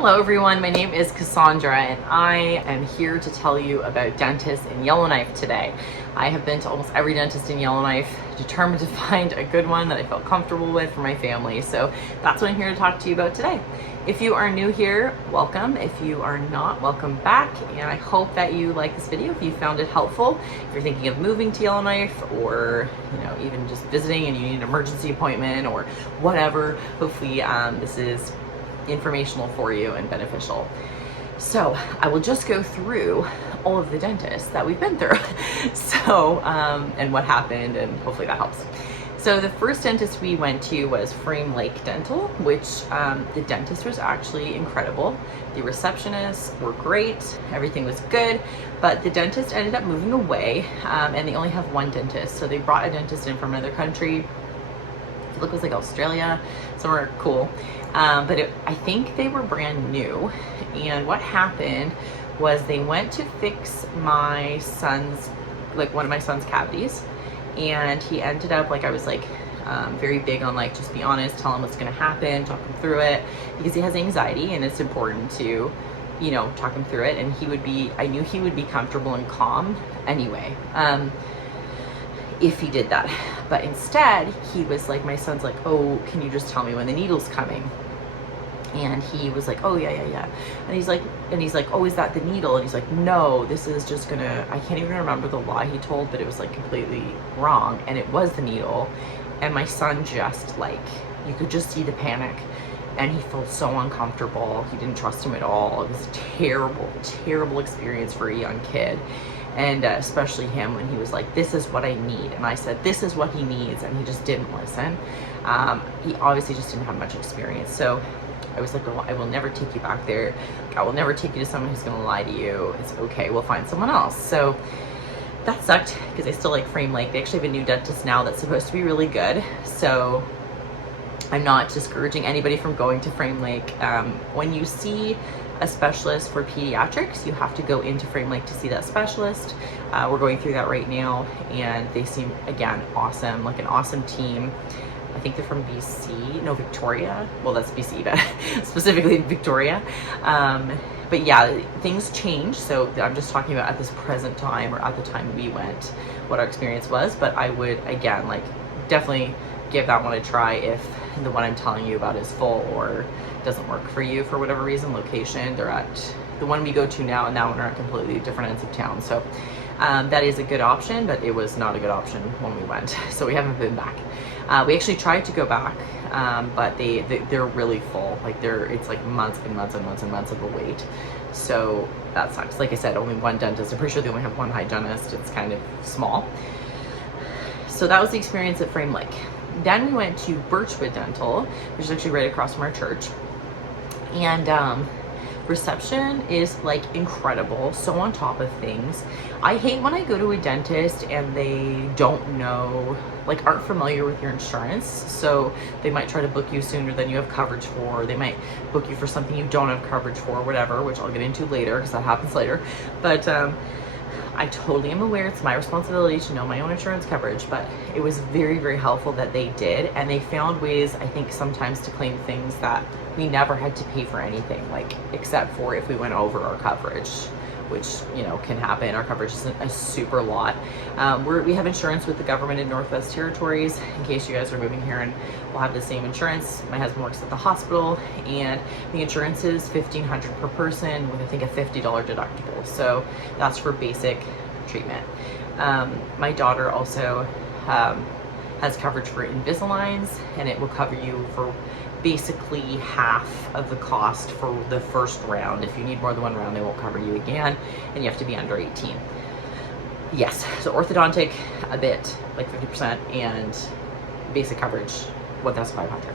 Hello everyone, my name is Cassandra and I am here to tell you about dentists in Yellowknife today. I have been to almost every dentist in Yellowknife, determined to find a good one that I felt comfortable with for my family. So that's what I'm here to talk to you about today. If you are new here, welcome. If you are not, welcome back. And I hope that you like this video, if you found it helpful. If you're thinking of moving to Yellowknife or even just visiting and you need an emergency appointment or whatever, hopefully this is informational for you and beneficial. So I will just go through all of the dentists that we've been through. And what happened, and hopefully that helps. So the first dentist we went to was Frame Lake Dental, which the dentist was actually incredible. The receptionists were great, everything was good, but the dentist ended up moving away, and they only have one dentist. So they brought a dentist in from another country. It was like Australia, somewhere cool. I think they were brand new. And what happened was they went to fix my son's, one of my son's cavities. And he ended up, I was very big on just be honest, tell him what's gonna happen, talk him through it, because he has anxiety and it's important to, talk him through it. And I knew he would be comfortable and calm anyway. If he did that. But instead he was my son's oh, can you just tell me when the needle's coming? And he was oh yeah. And he's like, oh, is that the needle? And he's like, no, this is just gonna, I can't even remember the lie he told, but it was completely wrong. And it was the needle. And my son just you could just see the panic. And he felt so uncomfortable. He didn't trust him at all. It was a terrible experience for a young kid. And especially him when he was this is what I need. And I said, this is what he needs. And he just didn't listen. He obviously just didn't have much experience. So I was well, I will never take you back there. I will never take you to someone who's going to lie to you. It's okay. We'll find someone else. So that sucked because I still like Frame Lake. They actually have a new dentist now that's supposed to be really good. So I'm not discouraging anybody from going to Frame Lake. When you see a specialist for pediatrics, you have to go into Frame Lake to see that specialist. We're going through that right now, and they seem, again, awesome, an awesome team. I think they're from BC, no, Victoria. Well, that's BC, but specifically Victoria. But yeah, things change. So I'm just talking about at this present time, or at the time we went, what our experience was. But I would, again, definitely give that one a try if the one I'm telling you about is full or doesn't work for you for whatever reason. Location, they're at the one we go to now, and that one are at completely different ends of town. So that is a good option, but it was not a good option when we went. So we haven't been back. We actually tried to go back, but they're really full. It's months and months and months and months of a wait. So that sucks. Like I said, only one dentist. I'm pretty sure they only have one hygienist. It's kind of small. So that was the experience at Frame Lake. Then we went to Birchwood Dental, which is actually right across from our church. And reception is incredible, so on top of things. I hate when I go to a dentist and they don't know, aren't familiar with your insurance. So they might try to book you sooner than you have coverage for. They might book you for something you don't have coverage for, whatever, which I'll get into later because that happens later. But I totally am aware it's my responsibility to know my own insurance coverage, but it was very, very helpful that they did. And they found ways, I think, sometimes to claim things that we never had to pay for anything, except for if we went over our coverage, which, can happen. Our coverage isn't a super lot. We have insurance with the government in Northwest Territories, in case you guys are moving here, and we'll have the same insurance. My husband works at the hospital, and the insurance is $1,500 per person with, I think, a $50 deductible. So that's for basic treatment. My daughter also has coverage for Invisaligns, and it will cover you for basically half of the cost for the first round. If you need more than one round, they won't cover you again, and you have to be under 18. Yes, so orthodontic, a bit, 50%, and basic coverage, $1,500.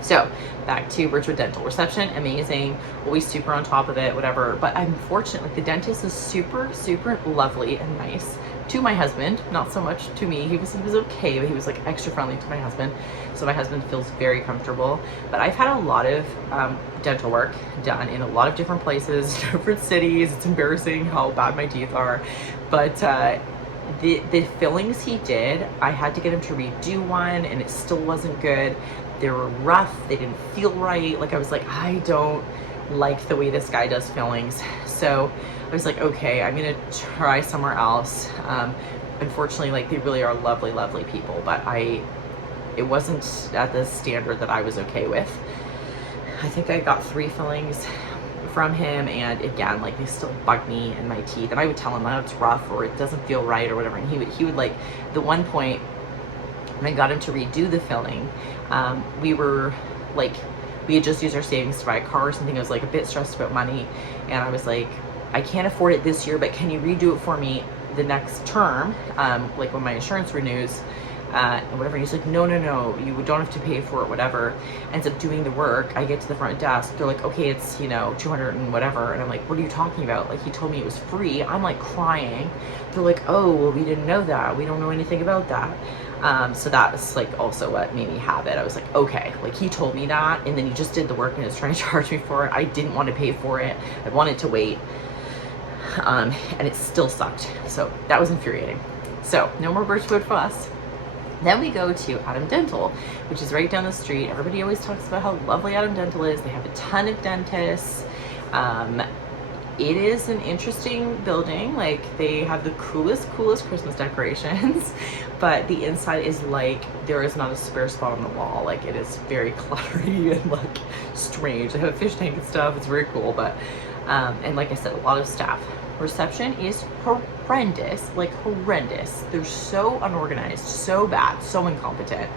So back to Birchwood Dental. Reception, amazing, always super on top of it, whatever. But unfortunately, the dentist is super, super lovely and nice to my husband, not so much to me. He was okay, but he was extra friendly to my husband. So my husband feels very comfortable. But I've had a lot of dental work done in a lot of different places, different cities. It's embarrassing how bad my teeth are. But the fillings he did, I had to get him to redo one, and it still wasn't good. They were rough, they didn't feel right. I was I don't liked the way this guy does fillings. So I was like, okay, I'm gonna try somewhere else. Unfortunately, like, they really are lovely, lovely people, but it wasn't at the standard that I was okay with. I think I got 3 fillings from him, and again, like, they still bug me in my teeth, and I would tell him, oh, it's rough, or it doesn't feel right, or whatever, and he would like, the one point when I got him to redo the filling, we had just used our savings to buy a car or something. I was like a bit stressed about money, and I was like, I can't afford it this year, but can you redo it for me the next term, like when my insurance renews, and whatever. And he's like, no, you don't have to pay for it, whatever. Ends up doing the work. I get to the front desk, they're like, okay, it's 200 and whatever, and I'm like, what are you talking about? Like, he told me it was free. I'm like crying. They're like, oh, well, we didn't know that, we don't know anything about that. So that's like also what made me have it. I was like, okay, like, he told me that, and then he just did the work and is trying to charge me for it. I didn't want to pay for it. I wanted to wait, and it still sucked. So that was infuriating. So no more Birchwood for us. Then we go to Adam Dental, which is right down the street. Everybody always talks about how lovely Adam Dental is. They have a ton of dentists. It is an interesting building. Like, they have the coolest Christmas decorations, but the inside is like, there is not a spare spot on the wall. Like, it is very cluttery and like strange. They have a fish tank and stuff. It's very cool, but and like I said, a lot of staff. Reception is horrendous, like horrendous. They're so unorganized, so bad, so incompetent.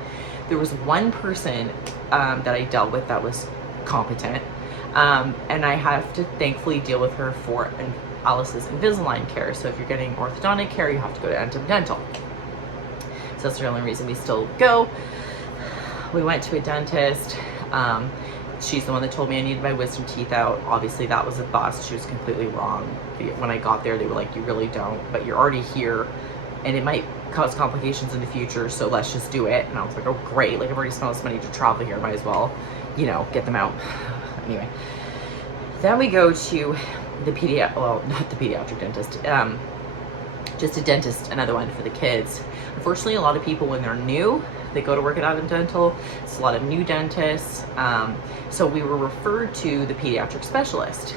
There was one person that I dealt with that was competent, and I have to thankfully deal with her for Alice's Invisalign care. So if you're getting orthodontic care, you have to go to Adam Dental. So that's the only reason we still go. We went to a dentist. She's the one that told me I needed my wisdom teeth out. Obviously that was a bust. She was completely wrong. When I got there, they were like, you really don't, but you're already here and it might cause complications in the future, so let's just do it. And I was like, oh great, like, I've already spent all this money to travel here, might as well, get them out. Anyway, then we go to the not the pediatric dentist, just a dentist, another one for the kids. Unfortunately, a lot of people, when they're new, they go to work at Adam Dental. It's a lot of new dentists. So we were referred to the pediatric specialist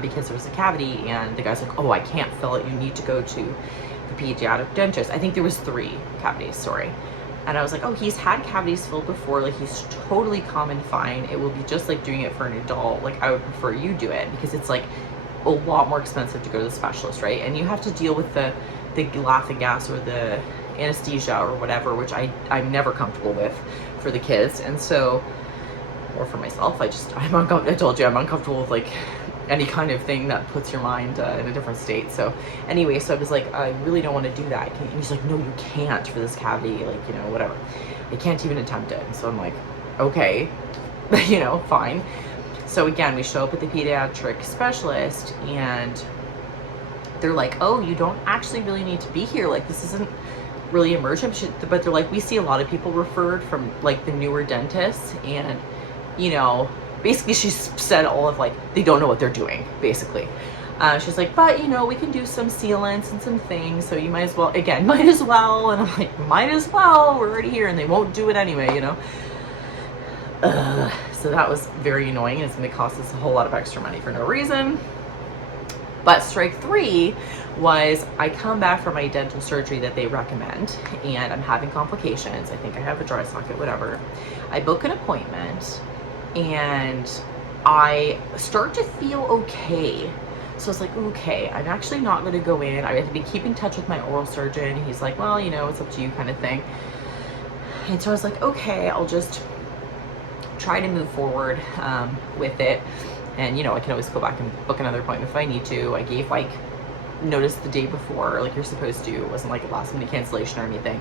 because there was a cavity, and the guy's like, oh, I can't fill it. You need to go to the pediatric dentist. I think there was 3 cavities, sorry. And I was like, oh, he's had cavities filled before. Like, he's totally calm and fine. It will be just like doing it for an adult. Like, I would prefer you do it, because it's like a lot more expensive to go to the specialist, right? And you have to deal with the laughing gas or the anesthesia or whatever, which I'm never comfortable with for the kids. And so, or for myself, I'm uncomfortable. I told you I'm uncomfortable with like any kind of thing that puts your mind in a different state. So anyway, so I was like, I really don't want to do that. And he's like, no, you can't for this cavity, like, whatever. I can't even attempt it. And so I'm like, okay, fine. So again, we show up at the pediatric specialist, and they're like, oh, you don't actually really need to be here. Like, this isn't really emergent, but they're like, we see a lot of people referred from like the newer dentists, and basically she said all of like, they don't know what they're doing, basically. She's like, but we can do some sealants and some things, so you might as well, again, might as well. And I'm like, might as well, we're already here, and they won't do it anyway, so that was very annoying, and it's going to cost us a whole lot of extra money for no reason. But strike 3 was, I come back from my dental surgery that they recommend, and I'm having complications. I think I have a dry socket, whatever. I book an appointment, and I start to feel okay. So it's like, okay, I'm actually not going to go in. I have to be keeping touch with my oral surgeon. He's like, well, it's up to you, kind of thing. And so I was like, okay, I'll just try to move forward with it. And I can always go back and book another appointment if I need to. I gave like notice the day before, like you're supposed to. It wasn't like a last minute cancellation or anything.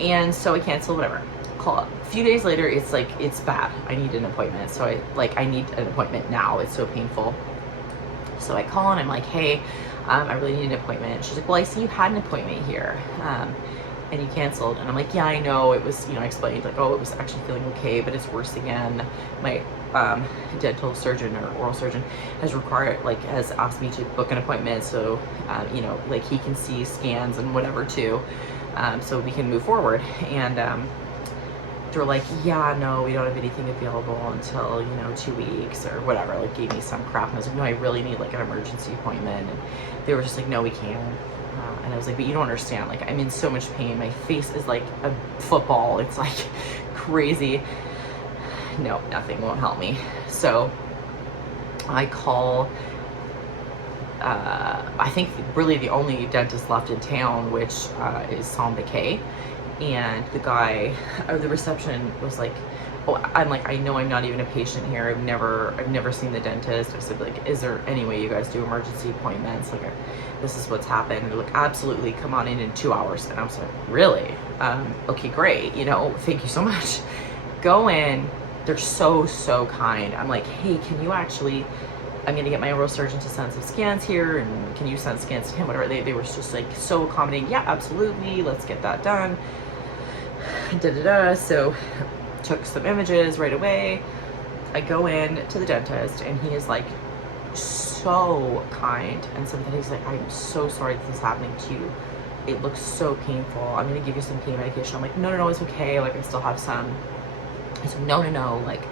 And so I canceled, whatever. Call up. A few days later, it's like, it's bad. I need an appointment. So I need an appointment now. It's so painful. So I call and I'm like, hey, I really need an appointment. She's like, well, I see you had an appointment here. And you canceled. And I'm like, yeah, I know. It was, I explained like, oh, it was actually feeling okay, but it's worse again. My dental surgeon or oral surgeon has asked me to book an appointment, so like he can see scans and whatever too, so we can move forward. And they're like, yeah, no, we don't have anything available until, 2 weeks or whatever, like gave me some crap. And I was like, no, I really need like an emergency appointment. And they were just like, no, we can't. And I was like, but you don't understand, like I'm in so much pain. My face is like a football. It's like crazy. No, nothing won't help me. So I call, I think really the only dentist left in town, which is Samba K. And the guy, or the reception was like, oh, I'm like, I know I'm not even a patient here. I've never seen the dentist. I said, like, is there any way you guys do emergency appointments? Like, this is what's happened. And they're like, absolutely, come on in 2 hours. And I was like, really? Okay, great. Thank you so much. Go in. They're so, so kind. I'm like, hey, can you actually, I'm gonna get my oral surgeon to send some scans here, and can you send scans to him, whatever. They were just like so accommodating. Yeah, absolutely, let's get that done. So took some images right away. I go in to the dentist and he is like so kind and sympathetic. He's like, I'm so sorry this is happening to you. It looks so painful. I'm gonna give you some pain medication. I'm like, no, it's okay. Like I still have some. I said, no, like,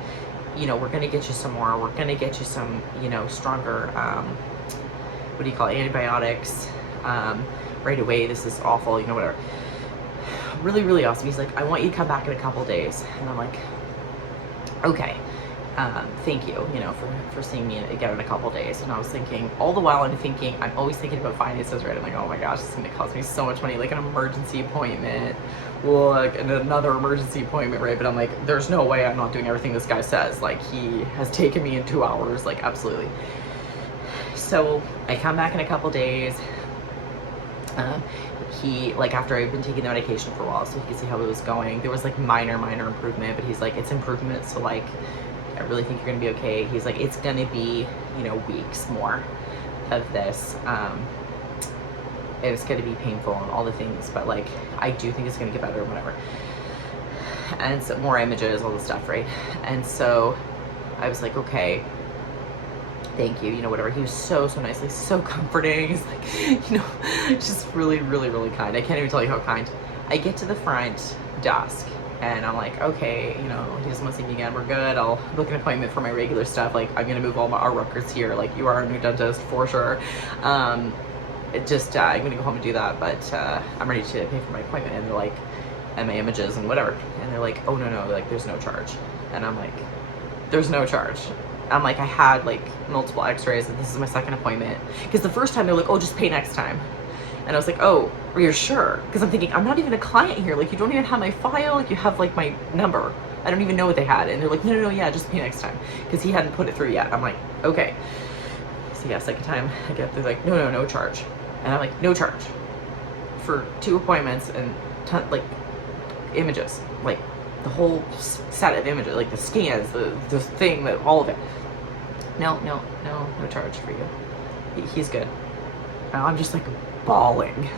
we're gonna get you some more. We're gonna get you some, stronger, what do you call it, antibiotics, right away. This is awful, whatever. Really, really awesome. He's like, I want you to come back in a couple days. And I'm like, okay, thank you, for seeing me again in a couple days. And I was thinking, all the while I'm always thinking about finances, right? I'm like, oh my gosh, this is gonna cost me so much money, like an emergency appointment, like another emergency appointment, right? But I'm like, there's no way I'm not doing everything this guy says. Like, he has taken me in 2 hours, like absolutely. So I come back in a couple days. He, like, after I've been taking the medication for a while, so he could see how it was going. There was like minor improvement, but he's like, it's improvement, so like I really think you're gonna be okay. He's like, it's gonna be, weeks more of this. It's gonna be painful and all the things, but like I do think it's gonna get better, whatever. And so more images, all the stuff, right? And so I was like, okay, thank you, whatever. He was so nicely, so comforting. He's like, just really, really, really kind. I can't even tell you how kind. I get to the front desk and I'm like, okay, he doesn't want to see me again. We're good. I'll book an appointment for my regular stuff. Like, I'm going to move all our records here. Like, you are our new dentist for sure. I'm going to go home and do that, but I'm ready to pay for my appointment. And they're like, and my images and whatever. And they're like, oh, no, like, there's no charge. And I'm like, there's no charge. I'm like, I had like multiple x-rays and this is my second appointment. Because the first time they're like, oh, just pay next time. And I was like, oh, you're sure? Because I'm thinking, I'm not even a client here. Like, you don't even have my file. Like, you have like my number. I don't even know what they had. And they're like, no, yeah, just pay next time. Because he hadn't put it through yet. I'm like, okay. So yeah, second time I get, they're like, no charge. And I'm like, no charge. For 2 appointments and like images. Like, the whole set of images, like the scans, the thing, that all of it. No charge for you. He's good. And I'm just like bawling.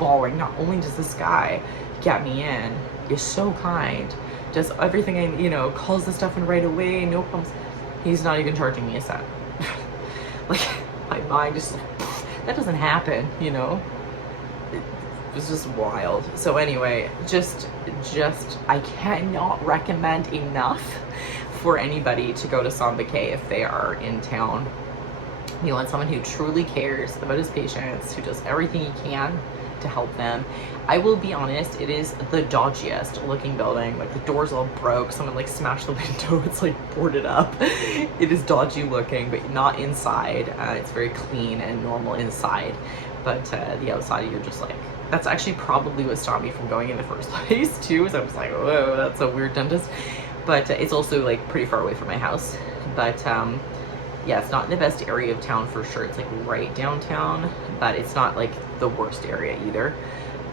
Not only does this guy get me in, is so kind, does everything I, calls the stuff in right away, no problems. He's not even charging me a cent. Like, my mind just, that doesn't happen, It's just wild. So anyway, just I cannot recommend enough for anybody to go to Samba K if they are in town. You want someone who truly cares about his patients, who does everything he can to help them. I will be honest, it is the dodgiest looking building. Like, the door's all broke, someone like smashed the window, it's like boarded up. It is dodgy looking, but not inside. It's very clean and normal inside, but the outside you're just like, that's actually probably what stopped me from going in the first place too. So I was like, whoa, that's a weird dentist. But it's also like pretty far away from my house. But yeah, it's not in the best area of town for sure. It's like right downtown, but it's not like the worst area either.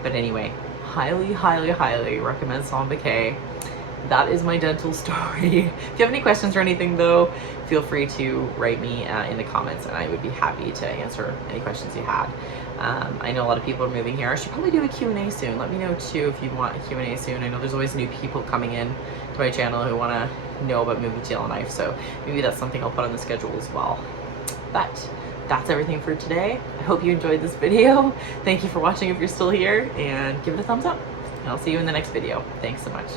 But anyway, highly, highly, highly recommend Samba K. That is my dental story. If you have any questions or anything though, feel free to write me in the comments and I would be happy to answer any questions you had. I know a lot of people are moving here. I should probably do a Q&A soon. Let me know too if you want a Q&A soon. I know there's always new people coming in to my channel who want to know about moving to Yellowknife, so maybe that's something I'll put on the schedule as well. But that's everything for today. I hope you enjoyed this video. Thank you for watching if you're still here, and give it a thumbs up. And I'll see you in the next video. Thanks so much.